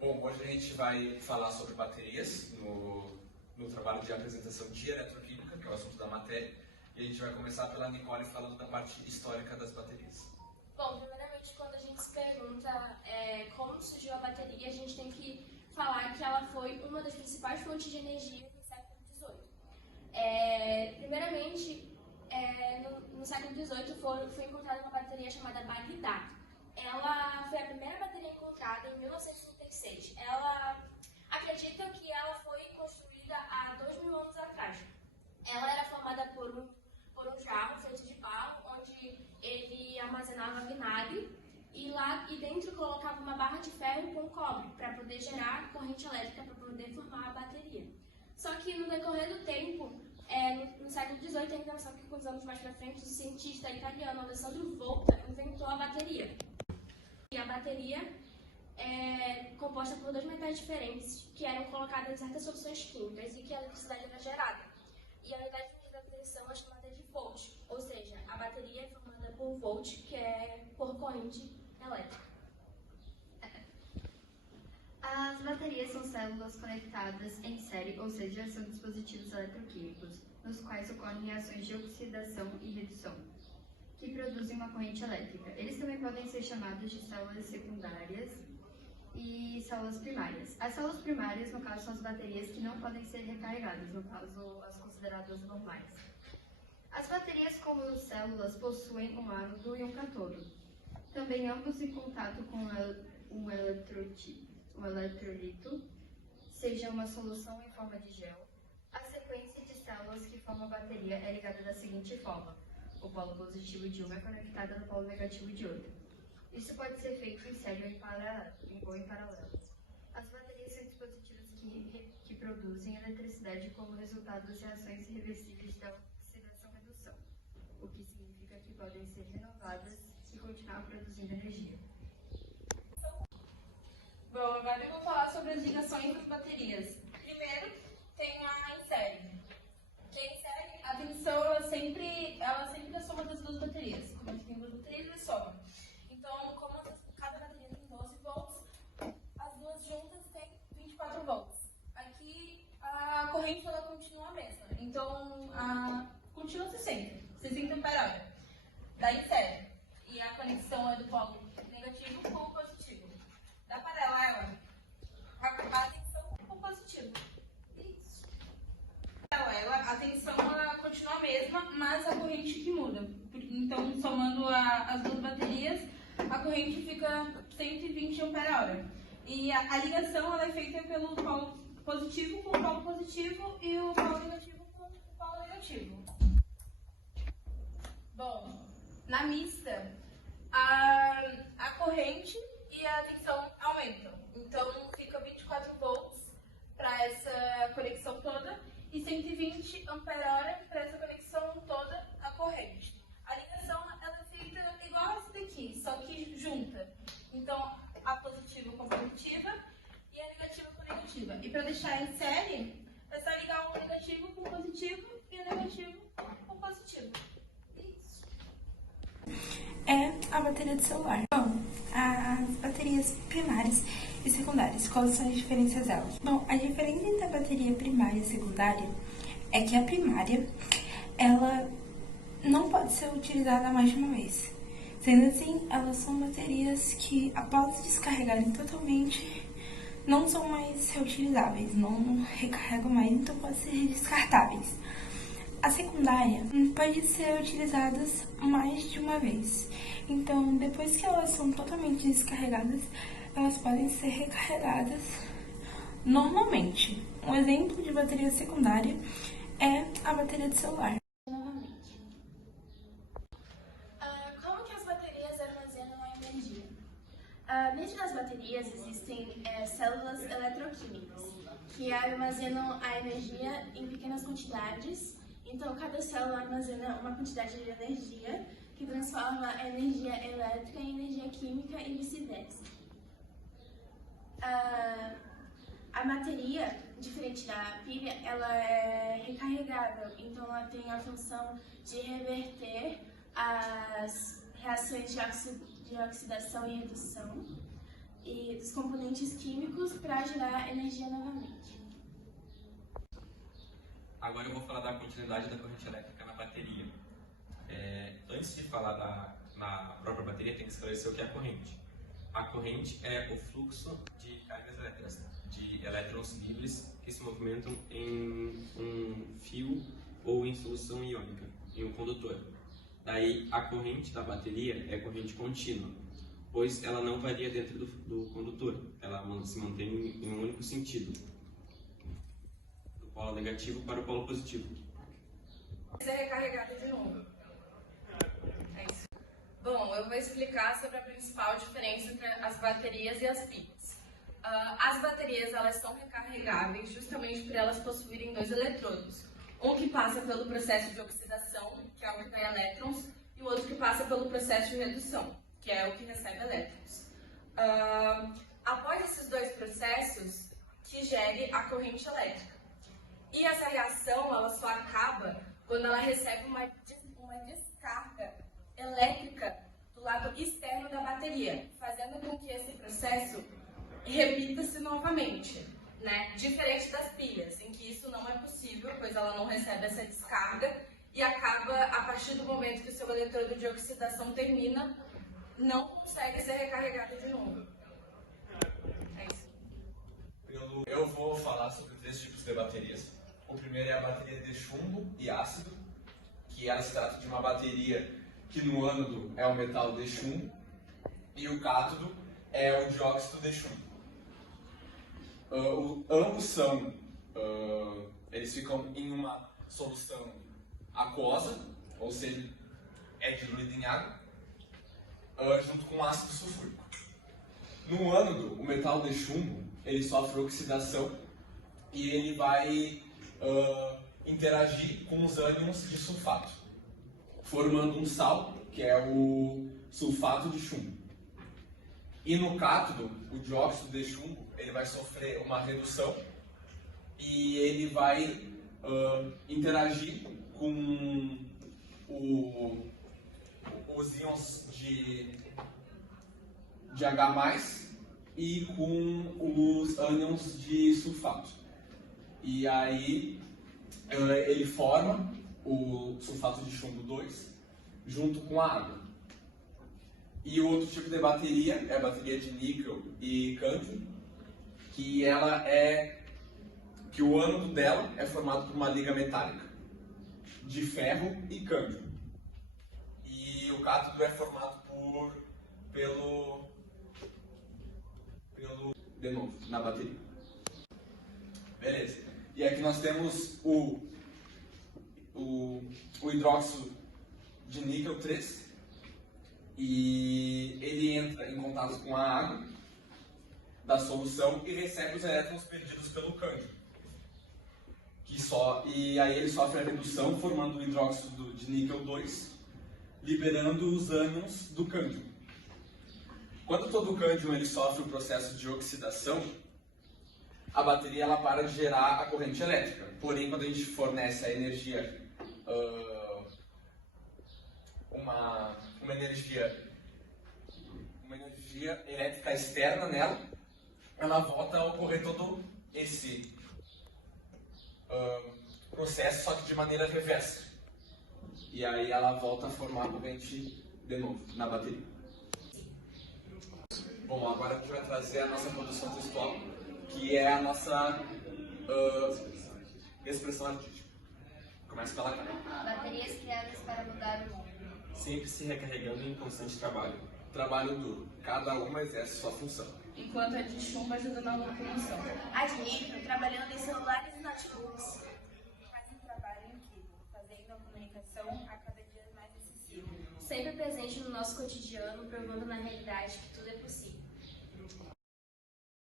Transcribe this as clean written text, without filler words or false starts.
Bom, hoje a gente vai falar sobre baterias no trabalho de apresentação de eletroquímica, que é o assunto da matéria, e a gente vai começar pela Nicole falando da parte histórica das baterias. Bom, primeiramente, quando a gente se pergunta como surgiu a bateria, a gente tem que falar que ela foi uma das principais fontes de energia no século XVIII. Primeiramente, no século XVIII foi encontrada uma bateria chamada Bagdá. Ela foi a primeira bateria encontrada em 1936. Ela acredita que ela foi construída há 2.000 anos atrás. Ela era formada por um jarro feito de barro, onde ele armazenava vinagre e dentro colocava uma barra de ferro com cobre para poder gerar corrente elétrica para poder formar a bateria. Só que no decorrer do tempo, no século XVIII, a gente sabe que alguns anos mais para frente, o cientista italiano Alessandro Volta inventou a bateria. E a bateria é composta por dois metais diferentes que eram colocados em certas soluções químicas e que a eletricidade era gerada. E a unidade de medida da tensão é chamada de volt, ou seja, a bateria é formada por volt, que é por corrente elétrica. As baterias são células conectadas em série, ou seja, são dispositivos eletroquímicos, nos quais ocorrem reações de oxidação e redução, que produzem uma corrente elétrica. Eles também podem ser chamados de células secundárias e células primárias. As células primárias, no caso, são as baterias que não podem ser recarregadas, no caso, as consideradas normais. As baterias como células possuem um ánodo e um cátodo, também ambos em contato com um eletrolito, seja uma solução em forma de gel. A sequência de células que formam a bateria é ligada da seguinte forma: o polo positivo de uma é conectado no polo negativo de outra. Isso pode ser feito em série ou em paralelo. As baterias são dispositivos que produzem eletricidade como resultado das reações irreversíveis da oxidação-redução, o que significa que podem ser renovadas e continuar produzindo energia. Bom, agora eu vou falar sobre as ligações das baterias. Primeiro, tem a em série. Que em série, a tensão ela sempre é a soma das duas baterias. Como a gente tem duas baterias, ele soma. Então, como cada bateria tem 12 volts, as duas juntas têm 24 volts. Aqui, a corrente ela continua a mesma. Então, continua-se sempre, 60 ampere-hora. Daí série. E a conexão é do polo negativo com o positivo. Da paralela, a tensão com o positivo. Isso. A tensão ela continua a mesma, mas a corrente que muda. Então, somando as duas baterias, a corrente fica 120 ampere-hora. E a ligação ela é feita pelo polo positivo com o polo positivo e o polo negativo com o polo negativo. Bom, na mista, a corrente e a tensão aumentam. Então, fica 24 volts para essa conexão toda e 120 ampere-hora para essa conexão toda a corrente. A ligação ela é feita igual essa daqui, só que junta. Então, a positiva com a positiva e a negativa com a negativa. E para deixar em série, é só ligar o negativo com o positivo e o negativo com o positivo. Isso. É a bateria do celular. Bom, as baterias primárias e secundárias, quais são as diferenças delas? Bom, a diferença entre a bateria primária e secundária é que a primária, ela não pode ser utilizada mais de uma vez. Sendo assim, elas são baterias que, após descarregarem totalmente, não são mais reutilizáveis, não recarregam mais, então podem ser descartáveis. A secundária pode ser utilizadas mais de uma vez. Então, depois que elas são totalmente descarregadas, elas podem ser recarregadas normalmente. Um exemplo de bateria secundária é a bateria do celular. Como que as baterias armazenam a energia? Dentro das baterias existem células eletroquímicas, que armazenam a energia em pequenas quantidades. Então, cada célula armazena uma quantidade de energia que transforma a energia elétrica em energia química e vice-versa. A bateria, diferente da pilha, ela é recarregável, então ela tem a função de reverter as reações de oxidação e redução e dos componentes químicos para gerar energia novamente. Agora eu vou falar da continuidade da corrente elétrica na bateria. Antes de falar na própria bateria, tem que esclarecer o que é a corrente. A corrente é o fluxo de cargas elétricas, de elétrons livres que se movimentam em um fio ou em solução iônica, em um condutor. Daí, a corrente da bateria é corrente contínua, pois ela não varia dentro do condutor, ela se mantém em um único sentido, do polo negativo para o polo positivo. Ser recarregada de novo. É isso. Bom, eu vou explicar sobre a principal diferença entre as baterias e as pilhas. As baterias, elas são recarregáveis justamente por elas possuírem dois eletrodos. Um que passa pelo processo de oxidação, que é o que dá elétrons, e o outro que passa pelo processo de redução, que é o que recebe elétrons. Após esses dois processos, que gere a corrente elétrica. E essa reação, ela só acaba quando ela recebe uma descarga elétrica do lado externo da bateria, fazendo com que esse processo repita-se novamente, né? Diferente das pilhas, em que isso não é possível, pois ela não recebe essa descarga e acaba, a partir do momento que o seu eletrodo de oxidação termina, não consegue ser recarregado de novo. É isso. Eu vou falar sobre 3 tipos de baterias. O primeiro é a bateria de chumbo e ácido, que ela se trata de uma bateria que no ânodo é o metal de chumbo e o cátodo é o dióxido de chumbo. Ambos são, eles ficam em uma solução aquosa, ou seja, é diluído em água, junto com ácido sulfúrico. No ânodo, o metal de chumbo ele sofre oxidação e ele vai interagir com os ânions de sulfato, formando um sal, que é o sulfato de chumbo. E no cátodo, o dióxido de chumbo, ele vai sofrer uma redução e ele vai interagir com os íons de H+, e com os ânions de sulfato. E aí ele forma o sulfato de chumbo 2 junto com a água. E o outro tipo de bateria é a bateria de níquel e cândio, que o ânodo dela é formado por uma liga metálica de ferro e cândio. E o cátodo é formado pelo de novo, na bateria. Beleza. E aqui nós temos o hidróxido de níquel 3, e ele entra em contato com a água da solução e recebe os elétrons perdidos pelo cândio. E aí ele sofre a redução, formando o hidróxido de níquel 2, liberando os ânions do cândio. Quando todo o cândio ele sofre o processo de oxidação, a bateria ela para de gerar a corrente elétrica. Porém, quando a gente fornece a energia, uma energia elétrica externa nela, ela volta a ocorrer todo esse processo, só que de maneira reversa. E aí ela volta a formar a corrente de novo na bateria. Bom, agora a gente vai trazer a nossa produção textual, que é a nossa expressão artística. Começa pela cara. Baterias criadas para mudar o mundo. Sempre se recarregando em constante trabalho. Trabalho duro. Cada uma exerce sua função. Enquanto a de chumbo ajuda na locomoção. A de níquel trabalhando em celulares e notebooks. Faz um trabalho incrível, fazendo a comunicação a cada dia mais acessível. Sempre presente no nosso cotidiano, provando na realidade que tudo é possível.